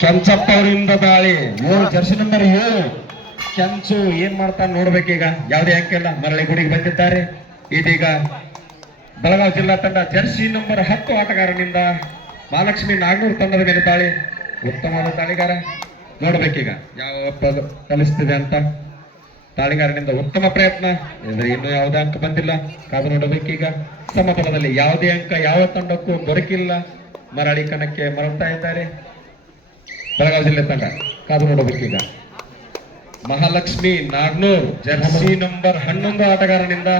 ಕೆಂಚಪ್ಪ ಅವರಿಂದ ದಾಳಿ ಏಳು ಜರ್ಸಿ ನಂಬರ್ ಏಳು. ಕೆಂಚು ಏನ್ ಮಾಡ್ತಾನೆ ನೋಡ್ಬೇಕೀಗ ಯಾವುದೇ ಅಂಕ ಇಲ್ಲ. ಮರಳಿ ಗುಡಿಗೆ ಬಂದಿದ್ದಾರೆ. ಇದೀಗ ಬೆಳಗಾವಿ ಜಿಲ್ಲಾ ತಂಡ ಜರ್ಸಿ ನಂಬರ್ ಹತ್ತು ಆಟಗಾರನಿಂದ ಮಹಾಲಕ್ಷ್ಮಿ ನಾಗನೂರು ತಂಡದ ಮೇಲೆ ದಾಳಿ. ಉತ್ತಮವಾದ ದಾಳಿಗಾರ. ನೋಡ್ಬೇಕೀಗ. ಯಾವ ಕಲಿಸ್ತಿದೆ ಅಂತ. ದಾಳಿಗಾರನಿಂದ ಉತ್ತಮ ಪ್ರಯತ್ನ. ಅಂದ್ರೆ ಇನ್ನೂ ಯಾವುದೇ ಅಂಕ ಬಂದಿಲ್ಲ. ಕಾದು ನೋಡಬೇಕೀಗ. ಸಮತಲದಲ್ಲಿ ಯಾವುದೇ ಅಂಕ ಯಾವ ತಂಡಕ್ಕೂ ದೊರಕಿಲ್ಲ. ಮರಳಿ ಕಣಕ್ಕೆ ಮರಳ್ತಾ ಇದ್ದಾರೆ. ಬೆಳಗಾವಿ ಜಿಲ್ಲೆ ತಂಡ ಕಾದು ನೋಡಬೇಕೀಗ ಮಹಾಲಕ್ಷ್ಮಿ ನಾಗ್ನೂರ್, ಜರ್ಸಿ ನಂಬರ್ ಹನ್ನೊಂದು ಆಟಗಾರನಿಂದ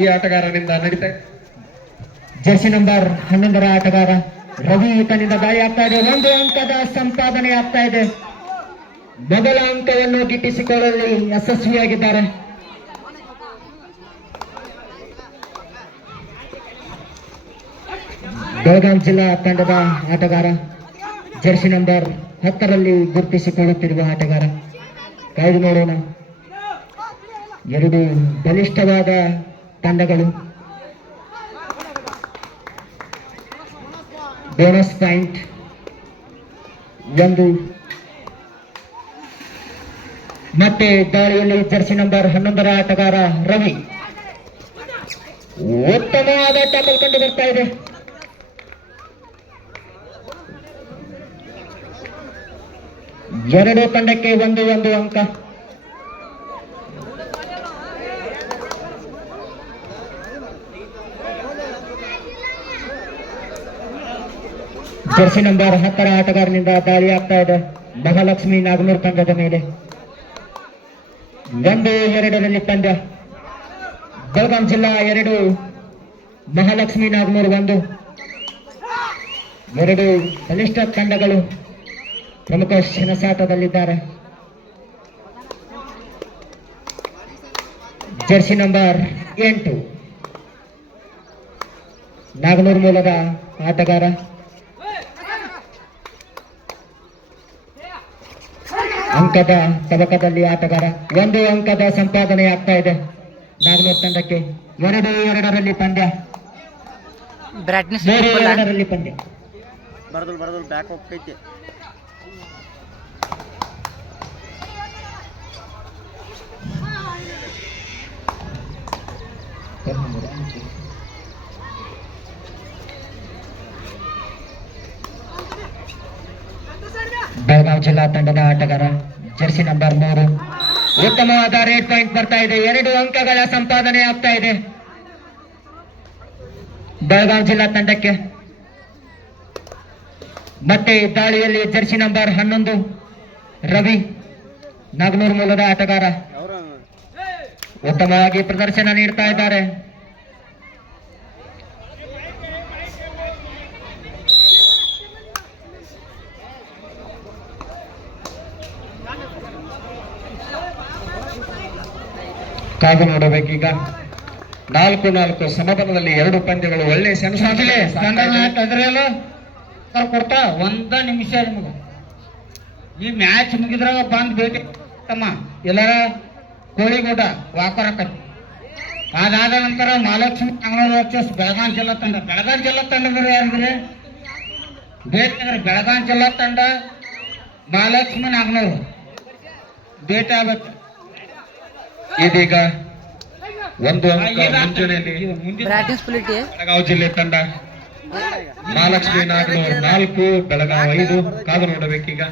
ಈ ಆಟಗಾರನಿಂದ ನಡೀತಾ. ಜರ್ಸಿ ನಂಬರ್ ಹನ್ನೊಂದರ ಆಟಗಾರ ರವಿ ಈತನಿಂದ ಗಾಯ ಆಗ್ತಾ ಇದೆ. ಒಂದು ಅಂಕದ ಸಂಪಾದನೆ ಆಗ್ತಾ ಇದೆ. ಮೊದಲ ಅಂಕವನ್ನು ಗಿಟ್ಟಿಸಿಕೊಳ್ಳಲು ಯಶಸ್ವಿಯಾಗಿದ್ದಾರೆ. ಬೆಳಗಾಂ ಜಿಲ್ಲಾ ತಂಡದ ಆಟಗಾರ ಜರ್ಸಿ ನಂಬರ್ ಹತ್ತರಲ್ಲಿ ಗುರುತಿಸಿಕೊಳ್ಳುತ್ತಿರುವ ಆಟಗಾರ. ಕಾಯ್ದು ನೋಡೋಣ. ಎರಡು ಬಲಿಷ್ಠವಾದ ತಂಡಗಳು. ಬೋನಸ್ ಪಾಯಿಂಟ್ ಒಂದು. ಮತ್ತೆ ದಾಳಿಯಲ್ಲಿ ಜರ್ಸಿ ನಂಬರ್ ಹನ್ನೊಂದರ ಆಟಗಾರ ರವಿ. ಉತ್ತಮವಾದ ಟ್ಯಾಕಲ್ ಕಂಡು ಬರ್ತಾ ಇದೆ. ಎರಡು ತಂಡಕ್ಕೆ ಒಂದು ಒಂದು ಅಂಕ. ಜರ್ಸಿ ನಂಬರ್ ಹತ್ತರ ಆಟಗಾರನಿಂದ ದಾಳಿ ಇದೆ. ಮಹಾಲಕ್ಷ್ಮಿ ನಾಗನೂರ್ ತಂಡದ ಮೇಲೆ. ಒಂದು ಎರಡರಲ್ಲಿ ಪಂದ್ಯ. ಬೆಳಗಾಂ ಜಿಲ್ಲಾ ಎರಡು, ಮಹಾಲಕ್ಷ್ಮಿ ನಾಗನೂರ್ ಒಂದು. ಎರಡು ಬಲಿಷ್ಠ ತಂಡಗಳು. ಪ್ರಮುಖ ಶಿನಸಾಟದಲ್ಲಿದ್ದಾರೆ ಜರ್ಸಿ ನಂಬರ್ ಎಂಟು. ನಾಗನೂರು ಮೂಲದ ಆಟಗಾರ. ಅಂಕದ ತಬಕದಲ್ಲಿ ಆಟಗಾರ. ಒಂದು ಅಂಕದ ಸಂಪಾದನೆ ಆಗ್ತಾ ಇದೆ. ನಾಗನೂರು ತಂಡಕ್ಕೆ ಎರಡು ಎರಡರಲ್ಲಿ ಪಂದ್ಯ. ಎರಡರಲ್ಲಿ ಪಂದ್ಯ. ಬ್ಯಾಕ್ ಹೋಗ್ತೈತಿ. ಬೆಳಗಾವಿ ಜಿಲ್ಲಾ ತಂಡದ ಆಟಗಾರ, ಜೆರ್ಸಿ ನಂಬರ್ ಮೂರು. ಉತ್ತಮವಾದ ರೇಟ್ ಪಾಯಿಂಟ್ ಬರ್ತಾ ಇದೆ. ಎರಡು ಅಂಕಗಳ ಸಂಪಾದನೆ ಆಗ್ತಾ ಇದೆ. ಬೆಳಗಾವಿ ಜಿಲ್ಲಾ ತಂಡಕ್ಕೆ ಮತ್ತೆ ದಾಳಿಯಲ್ಲಿ ಜರ್ಸಿ ನಂಬರ್ ಹನ್ನೊಂದು, ರವಿ ನಾಗನೂರು ಮೂಲದ ಆಟಗಾರ. ಉತ್ತಮವಾಗಿ ಪ್ರದರ್ಶನ ನೀಡ್ತಾ ಇದ್ದಾರೆ. ಕಾದು ನೋಡಬೇಕೀಗ. ನಾಲ್ಕು ನಾಲ್ಕು ಸಮಬಲದಲ್ಲಿ ಎರಡು ಪಂದ್ಯಗಳು ಒಳ್ಳೆ ಸೆಣಸಾಟಲೆ ಅದ್ರಲ್ಲ ಕೊಡ್ತಾ ಒಂದ ನಿಮಿಷ ನಿಮಗ ಈ ಮ್ಯಾಚ್ ಮುಗಿದ್ರಾಗ ಬಂದು ಭೇಟಿ. ತಮ್ಮ ಎಲ್ಲಾರ ಕೋಳಿಗೂಟ ವಾಕರಕತ್ತಿ ಅದಾದ ನಂತರ ಮಹಾಲಕ್ಷ್ಮಿ ಮಂಗಳೂರು ವರ್ಸಸ್ ಬೆಳಗಾಂ ಜಿಲ್ಲಾ ತಂಡ. ಬೆಳಗಾಂ ಜಿಲ್ಲಾ ತಂಡದವ್ರು ಯಾರಿದ್ರೆ ಭೇಟಿ ಅಂದ್ರೆ ಬೆಳಗಾಂ ಜಿಲ್ಲಾ ತಂಡ ಮಹಾಲಕ್ಷ್ಮಿ ನಾಗನೂರು. ಭೇಟಿ ಆಗತ್ತೆ ಇದೀಗ ಒಂದು ಮುಂಚೂಣಿಯಲ್ಲಿ ಬೆಳಗಾವಿ ಜಿಲ್ಲೆ ತಂಡ. ಮಹಾಲಕ್ಷ್ಮಿ ನಾಗನೂರ್ ನಾಲ್ಕು, ಬೆಳಗಾವ್ ಐದು ಕಾದು ನೋಡಬೇಕೀಗ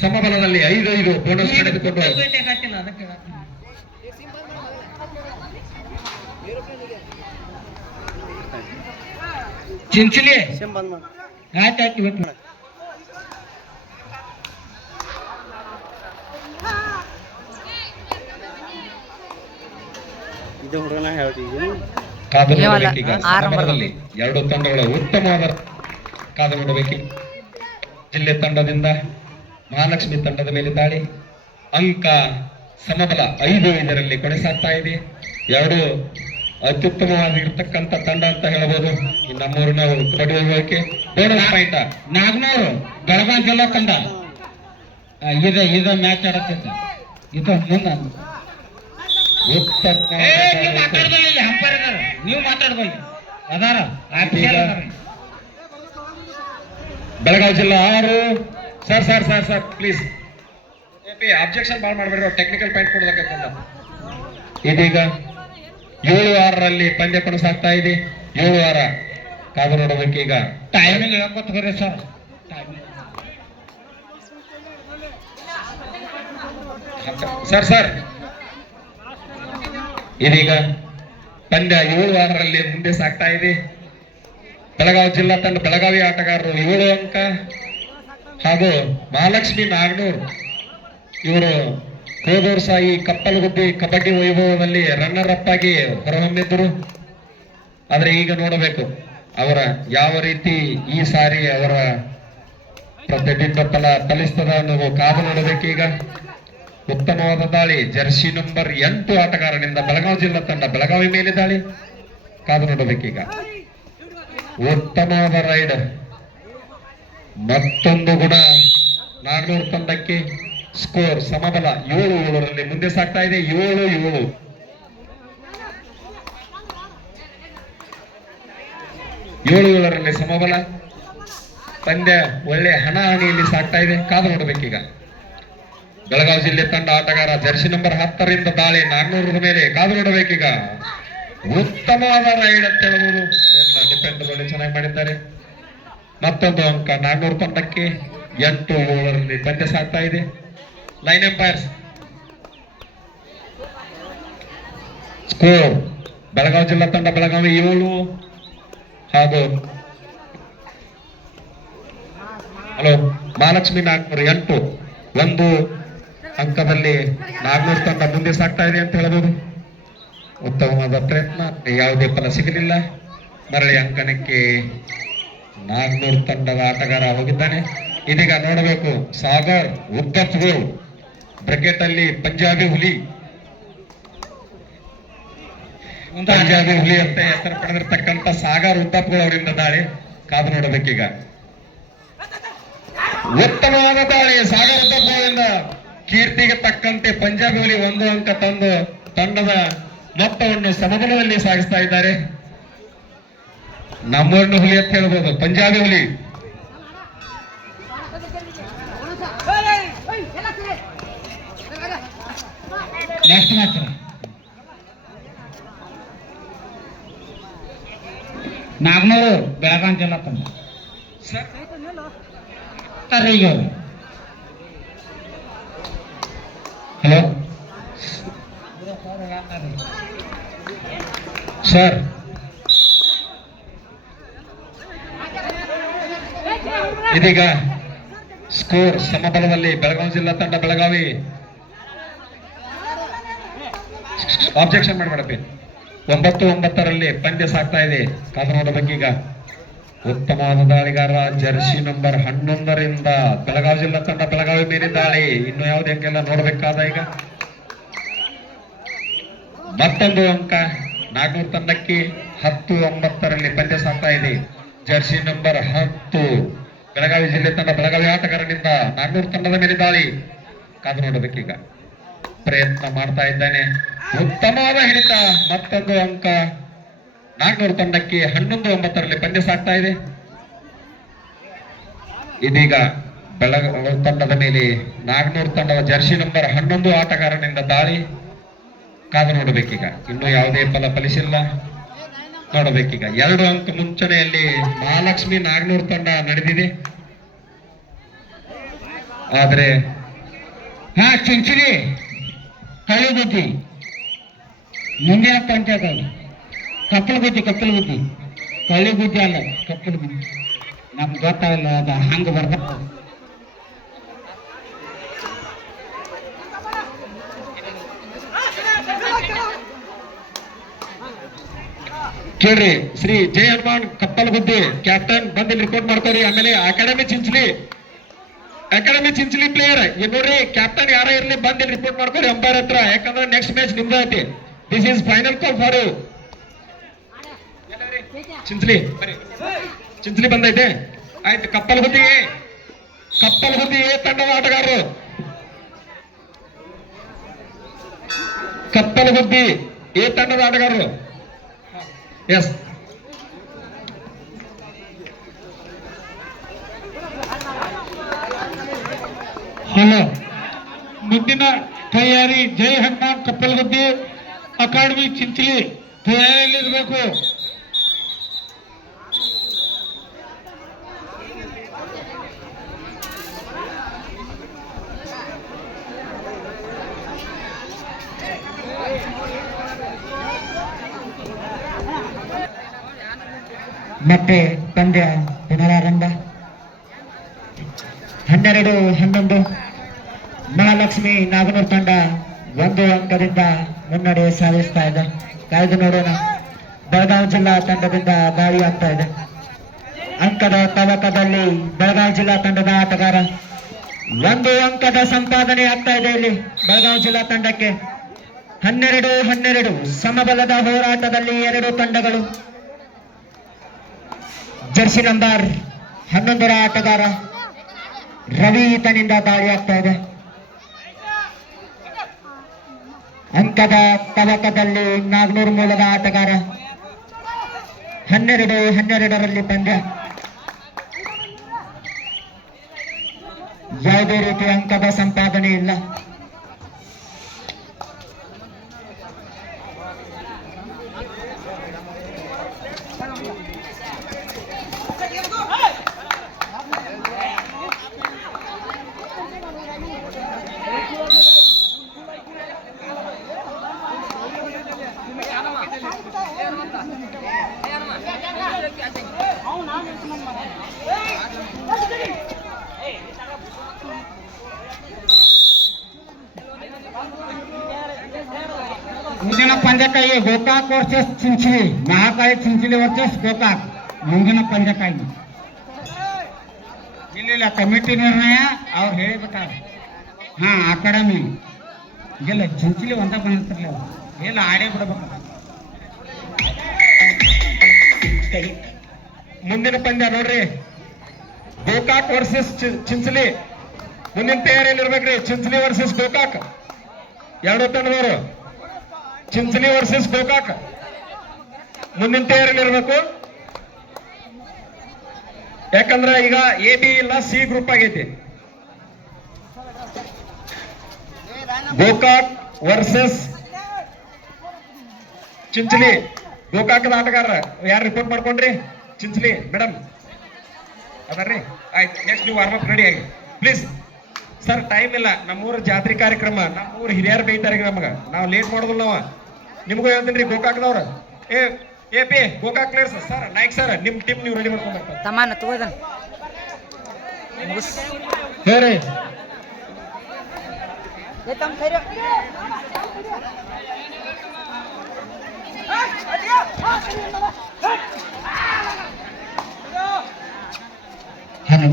ಸಮಬಲದಲ್ಲಿ ಐದು ಐದು ಬೋನಸ್ ಪಡೆದುಕೊಂಡು. ಚಿಂಚಲಿ. ಇದು ಹುಡುಗನ ಹೇಳ್ತೀವಿ ಕಾದು ನೋಡಬೇಕೀಗ ಎರಡು ತಂಡಗಳ ಉತ್ತಮವಾದ ಕಾದು ನೋಡಬೇಕು. ಜಿಲ್ಲೆ ತಂಡದಿಂದ ಮಹಾಲಕ್ಷ್ಮಿ ತಂಡದ ಮೇಲೆ ದಾಳಿ. ಅಂಕ ಸಮಬಲ ಐದು ಇದರಲ್ಲಿ ಕೊನೆಸಾಗ್ತಾ ಇದೆ. ಎರಡು ಅತ್ಯುತ್ತಮವಾಗಿರ್ತಕ್ಕಂಥ ತಂಡ ಅಂತ ಹೇಳಬಹುದು ನಮ್ಮೂರು ನಮ್ಮೂರಿನ ಕಬಡ್ಡಿ ಹೋಗೋಕೆ ಬೋನಸ್ ಪಾಯಿಂಟ್ ನಾಗನೂರು ಬೆಳಗಾವಿ ಜಿಲ್ಲಾ ತಂಡ. ಇದೆ ಇದು ಇದು ಮ್ಯಾಚ್ ಆಡತ್ತಿದ್ದ ಇದು ಮುನ್ನ ಉತ್ತಮ ನೀವು ಮಾತಾಡ್ದಲ್ಲಿ ಅದಾರ ಬೆಳಗಾವಿ ಜಿಲ್ಲಾ ಆರು. Sir sir sir sir please objection ಭಾಳ ಮಾಡಬೇಡ್ರಿ ಟೆಕ್ನಿಕಲ್ ಪಾಯಿಂಟ್ ಕೊಡ್ಬೇಕಂತ ಇದೀಗ ಏಳು ಆರರಲ್ಲಿ ಪಂದ್ಯ ಕೊಡಿಸಾಗ್ತಾ ಇದೆ. ಏಳು ಆರ ಕಾದು ನೋಡಬೇಕು ಈಗ ಟೈಮಿಂಗ್ ಹೇಳ್ಕೊತಾರೆ ಸರ್ ಸರ್ ಸರ್. ಇದೀಗ ಪಂದ್ಯ ಏಳು ಆರರಲ್ಲಿ ಮುಂದೆ ಸಾಕ್ತಾ ಇದೆ. ಬೆಳಗಾವಿ ಜಿಲ್ಲಾ ತಂಡ ಬೆಳಗಾವಿ ಆಟಗಾರರು ಏಳು ಅಂಕ ಹಾಗೂ ಮಹಾಲಕ್ಷ್ಮಿ ನಾಗನೂರ್. ಇವರು ಹೋದ ಸಾಯಿ ಈ ಕಪ್ಪಲಗುದ್ದಿ ಕಬಡ್ಡಿ ವೈಭವದಲ್ಲಿ ರನ್ನರ್ ಅಪ್ ಆಗಿ ಹೊರಹೊಮ್ಮಿದ್ರು. ಆದ್ರೆ ಈಗ ನೋಡಬೇಕು ಅವರ ಯಾವ ರೀತಿ ಈ ಸಾರಿ ಅವರ ಪ್ರತಿಬಿಂಬ ಫಲ ಫಲಿಸ್ತದ ಅನ್ನೋದು ಕಾದು ನೋಡಬೇಕೀಗ ಉತ್ತಮವಾದ ದಾಳಿ, ಜರ್ಸಿ ನಂಬರ್ ಎಂಟು ಆಟಗಾರನಿಂದ ಬೆಳಗಾವಿ ಜಿಲ್ಲಾ ತಂಡ ಬೆಳಗಾವಿ ಮೇಲೆ ದಾಳಿ. ಕಾದು ನೋಡಬೇಕೀಗ. ಉತ್ತಮವಾದ ರೈಡ್. ಮತ್ತೊಂದು ಗುಣ, ನಾಗನೂರು ತಂಡಕ್ಕೆ ಸ್ಕೋರ್ ಸಮಬಲ ಏಳು ಏಳರಲ್ಲಿ ಮುಂದೆ ಸಾಗ್ತಾ ಇದೆ. ಏಳು ಏಳು. ಏಳು ಏಳರಲ್ಲಿ ಸಮಬಲ. ತಂದೆ ಒಳ್ಳೆ ಹಣಾಹಣಿಯಲ್ಲಿ ಸಾಗ್ತಾ ಇದೆ. ಕಾದು ನೋಡಬೇಕೀಗ. ಬೆಳಗಾವಿ ಜಿಲ್ಲೆ ತಂಡ ಆಟಗಾರ ಜರ್ಸಿ ನಂಬರ್ ಹತ್ತರಿಂದ ದಾಳಿ ನಾನ್ನೂರರ ಮೇಲೆ ಕಾದು ನೋಡಬೇಕೀಗ ಉತ್ತಮವಾದ ರೈಡ್ ಅಂತ ಹೇಳ್ಬೋದು. ಒಳ್ಳೆ ಚೆನ್ನಾಗಿ ಮಾಡಿದ್ದಾರೆ. ಮತ್ತೊಂದು ಅಂಕ ನಾನ್ನೂರು ತಂಡಕ್ಕೆ ಎಂಟು ಓವರಲ್ಲಿ ಪಂದ್ಯ ಸಾಗ್ತಾ ಇದೆ. ಲೈನ್ ಎಂಪೈರ್ಸ್ ಸ್ಕೋರ್ ಬೆಳಗಾವಿ ಜಿಲ್ಲಾ ತಂಡ ಬೆಳಗಾವಿ ಏಳು ಹಾಗೂ ಹಲೋ, ಮಹಾಲಕ್ಷ್ಮಿ ನಾಗ್ನೂರು ಎಂಟು. ಒಂದು ಅಂಕದಲ್ಲಿ ನಾಗ್ನೂರು ತಂಡ ಮುಂದೆ ಸಾಗ್ತಾ ಇದೆ ಅಂತ ಹೇಳಬಹುದು ಉತ್ತಮವಾದ ಪ್ರಯತ್ನ, ಯಾವುದೇ ಫಲ ಸಿಗಲಿಲ್ಲ. ಮರಳಿ ಅಂಕಣಕ್ಕೆ ನಾಗ್ನೂರು ತಂಡದ ಆಟಗಾರ ಹೋಗಿದ್ದಾನೆ. ಇದೀಗ ನೋಡಬೇಕು, ಸಾಗರ್ ಉದ್ದತ್ಗಳು ಬ್ರಿಕೆಟ್ ಅಲ್ಲಿ ಪಂಜಾಬಿ ಹುಲಿ. ಪಂಜಾಬಿ ಹುಲಿ ಅಂತ ಹೆಸರು ಪಡೆದಿರ್ತಕ್ಕಂಥ ಸಾಗರ್ ಉದ್ದಪ್ಗಳು ಅವರಿಂದ ದಾಳಿ. ಕಾದು ನೋಡಬೇಕೀಗ. ಉತ್ತಮವಾದ ದಾಳಿ, ಸಾಗರ್ ಉದ್ದಪ್ಗಳಿಂದ ಕೀರ್ತಿಗೆ ತಕ್ಕಂತೆ ಪಂಜಾಬಿ ಅಲ್ಲಿ ಒಂದು ಅಂಕ ತಂದು ತಂಡದ ಮೊತ್ತವನ್ನು ಸಮಬಲದಲ್ಲಿ ಸಾಗಿಸ್ತಾ ಇದ್ದಾರೆ. ನಮ್ಮೂರಿನ ಹುಲಿ ಅಂತ ಹೇಳ್ಬೋದು, ಪಂಜಾಬಿ ಹುಲಿ. ನೆಕ್ಸ್ಟ್ ನಾಗ್ನೂರು ಬೆಳಗಾವಿ ಜಿಲ್ಲಾ ತಂಡ. ಸರ್ ಈಗ ಹಲೋ? ಸರ್. ಇದೀಗ ಸ್ಕೋರ್ ಸಮಬಲದಲ್ಲಿ ಬೆಳಗಾವಿ ಜಿಲ್ಲಾ ತಂಡ ಬೆಳಗಾವಿ. ಆಬ್ಜೆಕ್ಷನ್ ಮಾಡಬೇಡಿ ಒಂಬತ್ತು ಒಂಬತ್ತರಲ್ಲಿ ಪಂದ್ಯ ಸಾಗ್ತಾ ಇದೆ. ಕಾದು ಬಗ್ಗೆ ಉತ್ತಮವಾದ ದಾಳಿಗಾರ ಜರ್ಸಿ ನಂಬರ್ ಹನ್ನೊಂದರಿಂದ ಬೆಳಗಾವಿ ಜಿಲ್ಲಾ ತಂಡ ಬೆಳಗಾವಿ ಮೀರಿದ್ದಾಳೆ ದಾಳಿ. ಇನ್ನು ಯಾವ್ದು ಹೆಂಗೆಲ್ಲ ನೋಡ್ಬೇಕಾದ ಈಗ? ಮತ್ತೊಂದು ಅಂಕ. ನಾಗೂರ್ ತಂಡಕ್ಕೆ ಹತ್ತು ಒಂಬತ್ತರಲ್ಲಿ ಪಂದ್ಯ ಸಾಗ್ತಾ ಇದೆ. ಜರ್ಸಿ ನಂಬರ್ ಹತ್ತು. ಬೆಳಗಾವಿ ಜಿಲ್ಲೆ ತಂಡ ಬೆಳಗಾವಿ ಆಟಗಾರನಿಂದ ನಾಗೂರ್ ತಂಡದ ಮೇಲೆ ದಾಳಿ. ಕಾದು ನೋಡಬೇಕೀಗ. ಪ್ರಯತ್ನ ಮಾಡ್ತಾ ಇದ್ದಾನೆ. ಉತ್ತಮವಾದ ಹಿಡಿತ ಮತ್ತೊಂದು ಅಂಕ. ನಾಗನೂರು ತಂಡಕ್ಕೆ ಹನ್ನೊಂದು, ಒಂಬತ್ತರಲ್ಲಿ ಪಂದ್ಯ ಸಾಕ್ತಾ ಇದೆ. ಇದೀಗ ಬೆಳಗ ತಂಡದ ಮೇಲೆ ನಾಗನೂರು ತಂಡದ ಜರ್ಸಿ ನಂಬರ್ ಹನ್ನೊಂದು ಆಟಗಾರನಿಂದ ದಾಳಿ. ಕಾದು ನೋಡಬೇಕೀಗ. ಇನ್ನು ಯಾವುದೇ ಫಲ ಫಲಿಸಿಲ್ಲ. ನೋಡಬೇಕೀಗ. ಎರಡು ಅಂಕ ಮುಂಚನೆಯಲ್ಲಿ ಮಹಾಲಕ್ಷ್ಮಿ ನಾಗನೂರು ತಂಡ ನಡೆದಿದೆ. ಆದ್ರೆ, ಹಾ ಚುಂಚುರಿ ಕಳೆದಿದ್ದಿ. ಬುದ್ಧಿ ಮುಂದಿನ ಪಂಚಾಯತ್ ಕಪ್ಪಲು ಬುದ್ಧಿ ಕಪ್ಪಲು ಬುದ್ಧಿ. ಕಳ್ಳಿ ಬುದ್ಧಿ ಅಲ್ಲ ಕಪ್ಪಲು ಬುದ್ಧಿ. ನಮ್ಗೆ ಗೊತ್ತಾಗಲ್ಲ, ಅದು ಹಂಗೆ ಬರ್ದ ಕೇಳ್ರಿ, ಶ್ರೀ ಜಯ ಹನುಮಾನ್ ಕಪ್ಪಲ್ ಬುದ್ಧಿ. ಕ್ಯಾಪ್ಟನ್ ಬಂದು ರಿಪೋರ್ಟ್ ಮಾಡ್ಕೋರಿ, ಆಮೇಲೆ academy Chinchali academy Chinchali player ಈಗ ನೋಡ್ರಿ ಕ್ಯಾಪ್ಟನ್ ಯಾರ ಇರ್ಲಿ ಬಂದು ರಿಪೋರ್ಟ್ ಮಾಡ್ಕೋರಿ ಅಂಪೈರ್ ಹತ್ರ. ಯಾಕಂದ್ರೆ ನೆಕ್ಸ್ಟ್ ಮ್ಯಾಚ್ ನಿಮ್ದು ಐತಿ. This is final call for you Chintali Chinchali ಬಂದೈತೆ. ಆಯ್ತು, ಕಪ್ಪಲ್ ಬುದ್ಧಿ ಕಪ್ಪಲ್ ಎ ತಂಡದ ಆಟಗಾರರು. ಕಪ್ಪಲ್ ಬುದ್ಧಿ ಎ ತಂಡದ ಆಟಗಾರರು. Yes hello. ಮುಂದಿನ ತಯಾರಿ, ಜೈ ಹನುಮಾನ್ ಕಪ್ಪಲ್ಗುದ್ದಿ ಅಕಾಡೆಮಿ ಚಿಂಚಲಿ ತಯಾರಿಯಲ್ಲಿರಬೇಕು. ಮತ್ತೆ ಪಂದ್ಯ ಪುನರಾರಂಭ ಹನ್ನೆರಡು, ಹನ್ನೊಂದು. ಮಹಾಲಕ್ಷ್ಮಿ ನಾಗನೂರ್ ತಂಡ ಒಂದು ಅಂಕದಿಂದ ಮುನ್ನಡೆ ಸಾಧಿಸ್ತಾ ಇದೆ. ಕಾಯ್ದು ನೋಡೋಣ. ಬೆಳಗಾವಿ ಜಿಲ್ಲಾ ತಂಡದಿಂದ ದಾಳಿ ಆಗ್ತಾ ಇದೆ. ಅಂಕದ ತವಕದಲ್ಲಿ ಬೆಳಗಾವಿ ಜಿಲ್ಲಾ ತಂಡದ ಆಟಗಾರ. ಒಂದು ಅಂಕದ ಸಂಪಾದನೆ ಆಗ್ತಾ ಇದೆ ಇಲ್ಲಿ ಬೆಳಗಾವಿ ಜಿಲ್ಲಾ ತಂಡಕ್ಕೆ. ಹನ್ನೆರಡು ಹನ್ನೆರಡು. ಸಮಬಲದ ಹೋರಾಟದಲ್ಲಿ ಎರಡು ತಂಡಗಳು. ಜರ್ಸಿ ನಂಬರ್ ಹನ್ನೊಂದರ ಆಟಗಾರ ರವಿ ಈತನಿಂದ ದಾಳಿ ಆಗ್ತಾ ಇದೆ. ಅಂಕದ ತವಕದಲ್ಲಿ ನಾಗ್ನೂರು ಮೂಲದ ಆಟಗಾರ ಹನ್ನೆರಡು, ಹನ್ನೆರಡರಲ್ಲಿ ಪಂದ್ಯ. ಯಾವುದೇ ರೀತಿಯ ಅಂಕದ ಸಂಪಾದನೆ ಇಲ್ಲ. ಮುಂದಿನ ಪಂದ್ಯಕ್ಕಾಗಿ ಗೋಕಾಕ್ ವರ್ಸಸ್ ಚಿಂಚಲಿ ಮಹಾಕಾಳಿ ಚಿಂಚಲಿ ವರ್ಸಸ್ ಗೋಕಾಕ್. ಮುಂದಿನ ಪಂದ್ಯಕ್ಕಾಗಿ ಇಲ್ಲ ಇಲ್ಲ ಕಮಿಟಿ ನಿರ್ಣಯ, ಅವ್ರು ಹೇಳಿಬಿಟ್ಟಾರ. ಹಾ, ಅಕಾಡೆಮಿ. ಇಲ್ಲ, ಚಿಂಚಲಿ ಒಂದ ಅವ್ರು. ಇಲ್ಲ ಆಡೇ ಬಿಡ್ಬೇಕು. ಮುಂದಿನ ಪಂದ್ಯ ನೋಡ್ರಿ. ಗೋಕಾಕ್ ವರ್ಸಸ್ ಚಿಂಚಲಿ. ಮುಂದಿನ ತಯಾರಿಯಲ್ಲಿ ಇರ್ಬೇಕ್ರಿ? ಚಿಂಚಲಿ ವರ್ಸಸ್ ಗೋಕಾಕ್. ಎರಡು ತಂಡದವರು. ಚಿಂಚಲಿ ವರ್ಸಸ್ ಗೋಕಾಕ್. ಮುಂದಿನ ತಯಾರಿಯಲ್ಲಿ ಇರ್ಬೇಕು? ಯಾಕಂದ್ರ ಈಗ ಎ ಬಿ ಇಲ್ಲ ಸಿ ಗ್ರೂಪ್ ಆಗೈತಿ. ಗೋಕಾಕ್ ವರ್ಸಸ್ ಚಿಂಚಲಿ. ಗೋಕಾಕದ ಆಟಗಾರ ಯಾರು ರಿಪೋರ್ಟ್ ಮಾಡ್ಕೊಂಡ್ರಿ? ಚಿಂಚಲಿ ಮೇಡಮ್ ಅದರ್ರಿ ಆಯ್ತು ನೆಕ್ಸ್ಟ್ ನೀವು ವಾರ್ಮ್ ಅಪ್ ರೆಡಿ ಆಗಿ ಪ್ಲೀಸ್ ಸರ್ ಟೈಮ್ ಇಲ್ಲ ನಮ್ಮೂರ ಜಾತ್ರೆ ಕಾರ್ಯಕ್ರಮ ನಮ್ಮೂರ ಹಿರಿಯರು ಬೈತಾರೆ ನಮಗೆ ನಾವು ಲೇಟ್ ಮಾಡೋದಿಲ್ಲ ನಾವು ನಿಮಗೂ ಹೇಳ್ತೀನಿ ರೀ ಗೋಕಾಕ್ದವ್ರ ಏ ಏ P Gokak players sir Naik sir ನಿಮ್ಮ ಟೀಮ್ ನೀವು ರೆಡಿ ಮಾಡ್ಕೊಂಡ್ಬರ್ತಾರೆ ತಮಾನ ತಗೋದನ್ ಹಲೋ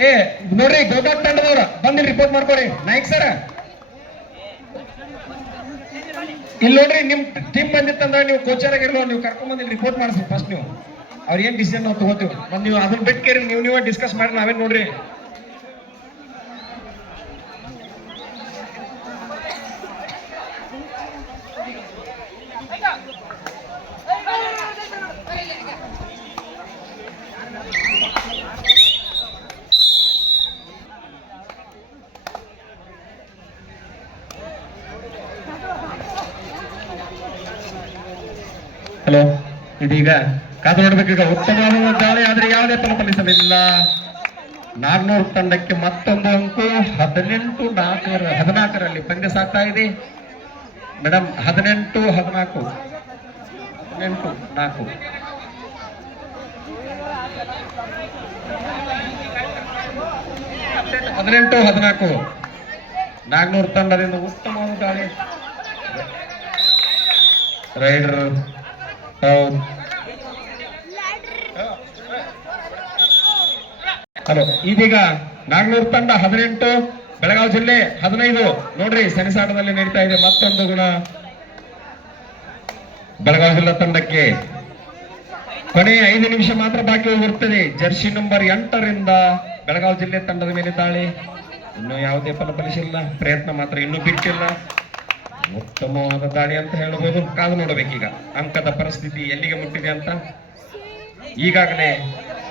ಏ ನೋಡ್ರಿ ಗೋಕಾಕ್ ತಂಡದವ್ರ. ಬಂದ್ ರಿಪೋರ್ಟ್ ಮಾಡ್ಕೊಡಿ. ನಾಯಕ್ ಸರ್ ಇಲ್ಲಿ ನೋಡ್ರಿ, ನಿಮ್ ಟೀಮ್ ಬಂದಿತ್ತಂದ್ರೆ ನೀವು ಕೋಚರ್ ಆಗಿರ್ಲೋ ನೀವು ಕರ್ಕೊಂಡ್ ಬಂದ್ ರಿಪೋರ್ಟ್ ಮಾಡಿಸ್ರಿ ಫಸ್ಟ್ ನೀವು. ಅವ್ರ ಏನ್ ಡಿಸಿಷನ್ ನಾವು ತಗೋತೀವಿ? ಬಂದ್ ನೀವು ಅದನ್ನ ಬಿಟ್ಟು ಕೇಳಿ, ನೀವು ನೀವೇ ಡಿಸ್ಕಸ್ ಮಾಡಿ, ನಾವೇನ್ ನೋಡ್ರಿ? ಹಲೋ. ಇದೀಗ ಕಾದು ನೋಡ್ಬೇಕೀಗ ಉತ್ತಮವಾದ ದಾಳಿ ಆದ್ರೆ ಯಾವುದೇ ಫಲಫಲಿಸಲಿಲ್ಲ ನಾಲ್ನೂರು ತಂಡಕ್ಕೆ ಮತ್ತೊಂದು ಅಂಕು. ಹದಿನೆಂಟು ನಾಲ್ಕರ, ಹದಿನಾಲ್ಕರಲ್ಲಿ ಪಂದ್ಯ ಸಾಗ್ತಾ ಇದೆ. ಮೇಡಮ್ ಹದಿನೆಂಟು, ಹದಿನಾಲ್ಕು. ಹದಿನೆಂಟು, ನಾಲ್ಕು. ಹದಿನೆಂಟು, ಹದಿನಾಲ್ಕು. ನಾಲ್ನೂರು ತಂಡದಿಂದ ಉತ್ತಮವಾದ ದಾಳಿ. ರೈಡರ್. ಹಲೋ ಇದೀಗ ನಾಗ್ನೂರ್ ತಂಡ ಹದಿನೆಂಟು, ಬೆಳಗಾವಿ ಜಿಲ್ಲೆ ಹದಿನೈದು. ನೋಡ್ರಿ, ಸೆಣಸಾಟದಲ್ಲಿ ನಡೀತಾ ಇದೆ ಮತ್ತೊಂದು ಗುಣ. ಬೆಳಗಾವಿ ಜಿಲ್ಲಾ ತಂಡಕ್ಕೆ ಕೊನೆಯ ಐದು ನಿಮಿಷ ಮಾತ್ರ ಬಾಕಿ ಹೋಗಿರ್ತದೆ. ಜರ್ಸಿ ನಂಬರ್ ಎಂಟರಿಂದ ಬೆಳಗಾವಿ ಜಿಲ್ಲೆ ತಂಡದ ಮೇಲೆ ದಾಳಿ. ಇನ್ನು ಯಾವುದೇ ಫಲ ಫಲಫಲಿಸಿಲ್ಲ. ಪ್ರಯತ್ನ ಮಾತ್ರ ಇನ್ನೂ ಬಿಟ್ಟಿಲ್ಲ. ಉತ್ತಮವಾದ ದಾಳಿ ಅಂತ ಹೇಳಬಹುದು. ಕಾದು ನೋಡಬೇಕೀಗ. ಅಂಕದ ಪರಿಸ್ಥಿತಿ ಎಲ್ಲಿಗೆ ಮುಟ್ಟಿದೆ ಅಂತ? ಈಗಾಗಲೇ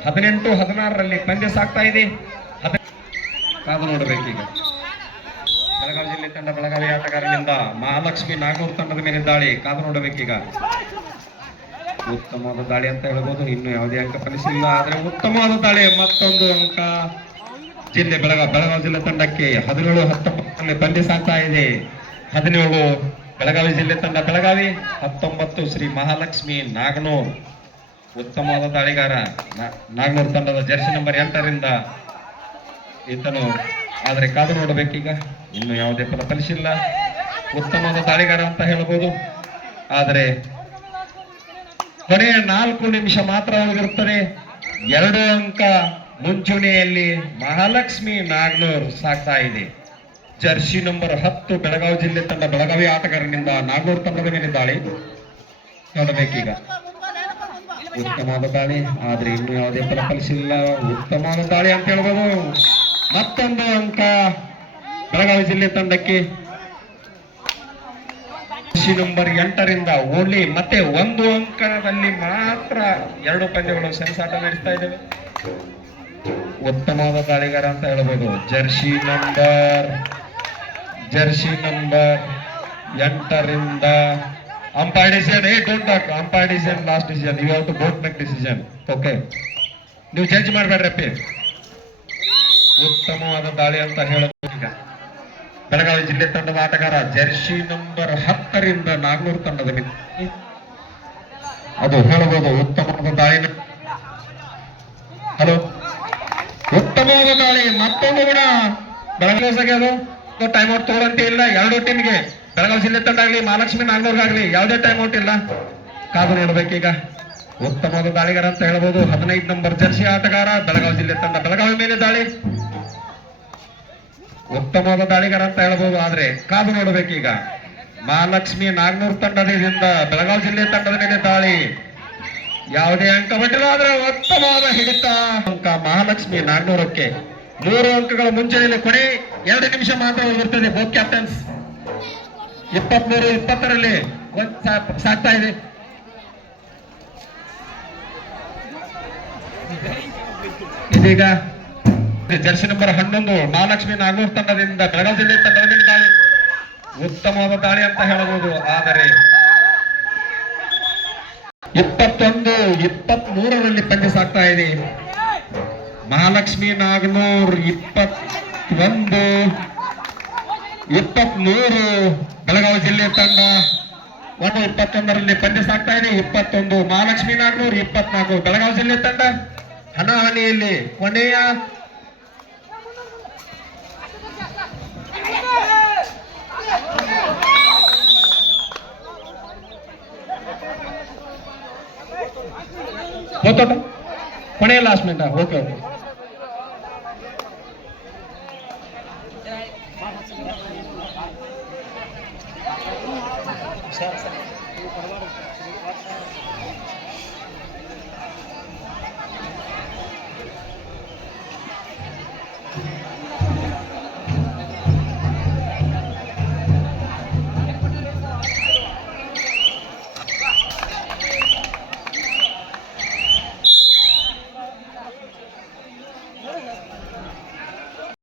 ಹದಿನೆಂಟು, ಹದಿನಾರರಲ್ಲಿ ಪಂದ್ಯ ಸಾಗ್ತಾ ಇದೆ. ಕಾದು ನೋಡಬೇಕೀಗ. ಬೆಳಗಾವಿ ಜಿಲ್ಲೆ ತಂಡ ಬೆಳಗಾವಿ ಆಟಗಾರನಿಂದ ಮಹಾಲಕ್ಷ್ಮಿ ನಾಗೂರ್ ತಂಡದ ಮೇಲೆ ದಾಳಿ. ಕಾದು ನೋಡಬೇಕೀಗ. ಉತ್ತಮವಾದ ದಾಳಿ ಅಂತ ಹೇಳ್ಬೋದು ಇನ್ನು ಯಾವುದೇ ಅಂಕ ಫಲಿಸಿಲ್ಲ. ಆದರೆ ಉತ್ತಮವಾದ ದಾಳಿ. ಮತ್ತೊಂದು ಅಂಕ. ಜಿಲ್ಲೆ ಬೆಳಗಾವಿ ಬೆಳಗಾವಿ ಜಿಲ್ಲೆ ತಂಡಕ್ಕೆ ಹದಿನೇಳು, ಹತ್ತೊಂಬತ್ತರಲ್ಲಿ ಪಂದ್ಯ ಸಾಗ್ತಾ ಇದೆ. ಹದಿನೇಳು, ಬೆಳಗಾವಿ ಜಿಲ್ಲೆ ತಂಡ ಬೆಳಗಾವಿ, ಹತ್ತೊಂಬತ್ತು ಶ್ರೀ ಮಹಾಲಕ್ಷ್ಮಿ ನಾಗನೂರ್. ಉತ್ತಮವಾದ ದಾಳಿಗಾರ ನಾಗನೂರ್ ತಂಡದ ಜರ್ಸಿ ನಂಬರ್ ಎಂಟರಿಂದ ಈತನು ಆದರೆ ಕಾದು ನೋಡಬೇಕೀಗ. ಇನ್ನು ಯಾವುದೇ ಫಲ ಫಲಿಸಿಲ್ಲ. ಉತ್ತಮವಾದ ದಾಳಿಗಾರ ಅಂತ ಹೇಳ್ಬೋದು. ಆದರೆ ಕೊನೆಯ ನಾಲ್ಕು ನಿಮಿಷ ಮಾತ್ರ ಉಳಿದಿರುತ್ತದೆ. ಎರಡು ಅಂಕ ಮುಂಚೂಣಿಯಲ್ಲಿ ಮಹಾಲಕ್ಷ್ಮಿ ನಾಗ್ನೂರ್ ಸಾಕ್ತಾ ಇದೆ. ಜರ್ಸಿ ನಂಬರ್ ಹತ್ತು ಬೆಳಗಾವಿ ಜಿಲ್ಲೆ ತಂಡ ಬೆಳಗಾವಿ ಆಟಗಾರನಿಂದ ನಾಗೂರ್ ತಂಡದ ಮೇಲೆ ದಾಳಿ. ನೋಡಬೇಕೀಗ. ಉತ್ತಮವಾದ ದಾಳಿ, ಆದ್ರೆ ಇನ್ನು ಯಾವುದೇ ಫಲ ಫಲಿಸಿಲ್ಲ. ಉತ್ತಮವಾದ ದಾಳಿ ಅಂತ ಹೇಳ್ಬೋದು. ಮತ್ತೊಂದು ಅಂಕ ಬೆಳಗಾವಿ ಜಿಲ್ಲೆ ತಂಡಕ್ಕೆ. ನಂಬರ್ ಎಂಟರಿಂದ ಓಲಿ, ಮತ್ತೆ ಒಂದು ಅಂಕಣದಲ್ಲಿ ಮಾತ್ರ ಎರಡು ಪಂದ್ಯಗಳು ಸೆಣಸಾಟ ನಡೆಸ್ತಾ ಇದ್ದೇವೆ. ಉತ್ತಮವಾದ ದಾಳಿಗಾರ ಅಂತ ಹೇಳ್ಬೋದು. ಜರ್ಸಿ ನಂಬರ್ ಜರ್ಸಿ ನಂಬರ್ ಎಂಟರಿಂದ ಅಂಪೈರ್ ಡಿಸಿಷನ್. ಏ don't talk umpire decision last decision. You have to vote make decision okay ನೀವು ಜಡ್ಜ್ ಮಾಡಬೇಡ್ರಪ್ಪಿ ಉತ್ತಮವಾದ ದಾಳಿ ಅಂತ ಹೇಳಬಹುದು ಈಗ. ಬೆಳಗಾವಿ ಜಿಲ್ಲೆ ತಂಡದ ಆಟಗಾರ ಜರ್ಸಿ ನಂಬರ್ ಹತ್ತರಿಂದ ನಾಗ್ನೂರು ತಂಡದ ಮಿತ್ ಅದು ಹೇಳಬಹುದು, ಉತ್ತಮವಾದ ದಾಳಿ. ಹಲೋ ಉತ್ತಮವಾದ ದಾಳಿ. ಮತ್ತೊಂದು ಗುಣ. ಬೆಳಗಾವಿ ಅದು. ಟೈಮ್ ಔಟ್ ತಗೊಳ್ಳಂತೆ ಇಲ್ಲ. ಎರಡು ಟೀಮ್ಗೆ ಬೆಳಗಾವಿ ಜಿಲ್ಲೆ ತಂಡ ಆಗ್ಲಿ, ಮಹಾಲಕ್ಷ್ಮಿ ನಾಗ್ನೂರ್ಗಾಗ್ಲಿ ಯಾವುದೇ ಟೈಮ್ ಔಟ್ ಇಲ್ಲ. ಕಾದು ನೋಡ್ಬೇಕೀಗ. ಉತ್ತಮವಾದ ದಾಳಿಗಾರ ಅಂತ ಹೇಳ್ಬೋದು. ಹದಿನೈದು ನಂಬರ್ ಜರ್ಸಿ ಆಟಗಾರ, ಬೆಳಗಾವಿ ಜಿಲ್ಲೆ ತಂಡ. ಬೆಳಗಾವಿ ಮೇಲೆ ದಾಳಿ. ಉತ್ತಮವಾದ ದಾಳಿಗಾರ ಅಂತ ಹೇಳ್ಬೋದು. ಆದ್ರೆ ಕಾದು ನೋಡ್ಬೇಕೀಗ. ಮಹಾಲಕ್ಷ್ಮಿ ನಾಗ್ನೂರ್ ತಂಡದಿಂದ ಬೆಳಗಾವಿ ಜಿಲ್ಲೆ ತಂಡದ ಮೇಲೆ ದಾಳಿ. ಯಾವುದೇ ಅಂಕ ಬಟ್ಟಿಲ್ಲ, ಆದ್ರೆ ಉತ್ತಮವಾದ ಹಿಡಿತ. ಅಂಕ ಮಹಾಲಕ್ಷ್ಮಿ ನಾಗ್ನೂರಕ್ಕೆ. ಮೂರು ಅಂಕಗಳ ಮುಂಚೆಯಲ್ಲಿ ಕೊನೆ ಎರಡು ನಿಮಿಷ ಮಾತ್ರ ಬರ್ತದೆ, ಬೋತ್ ಕ್ಯಾಪ್ಟನ್ಸ್ ಇಪ್ಪತ್ಮೂರು, ಇಪ್ಪತ್ತರಲ್ಲಿ ಸಾಕ್ತಾ ಇದೆ. ಇದೀಗ ಜರ್ಸಿ ನಂಬರ್ ಹನ್ನೊಂದು, ಮಹಾಲಕ್ಷ್ಮಿ ನಾಗೂರ್ ತಂಡದಿಂದ ಬೆಳಗಾವಿ ಜಿಲ್ಲೆ ತಂಡದ ದಾಳಿ. ಉತ್ತಮವಾದ ದಾಳಿ ಅಂತ ಹೇಳಬಹುದು, ಆದರೆ ಇಪ್ಪತ್ತೊಂದು ಇಪ್ಪತ್ತ್ ಮೂರರಲ್ಲಿ ಪಂದ್ಯ ಸಾಕ್ತಾ ಇದೆ. ಮಹಾಲಕ್ಷ್ಮಿ ನಾಗನೂರ್ ಇಪ್ಪತ್ತೊಂದು, ಇಪ್ಪತ್ಮೂರು ಬೆಳಗಾವಿ ಜಿಲ್ಲೆ ತಂಡ ಒಂದು ಇಪ್ಪತ್ತೊಂದರಲ್ಲಿ ಪಂದ್ಯ ಸಾಕ್ತಾ ಇದೆ. ಇಪ್ಪತ್ತೊಂದು ಮಹಾಲಕ್ಷ್ಮಿ ನಾಗನೂರ್, ಇಪ್ಪತ್ನಾಲ್ಕು ಬೆಳಗಾವಿ ಜಿಲ್ಲೆ ತಂಡ. ಹಣಾಹಣಿಯಲ್ಲಿ ಕೊನೆಯ ಕೊನೆಯ ಲಾಸ್ಟ್ ಮಿನಿಟ್ ಓಕೆ ಓಕೆ.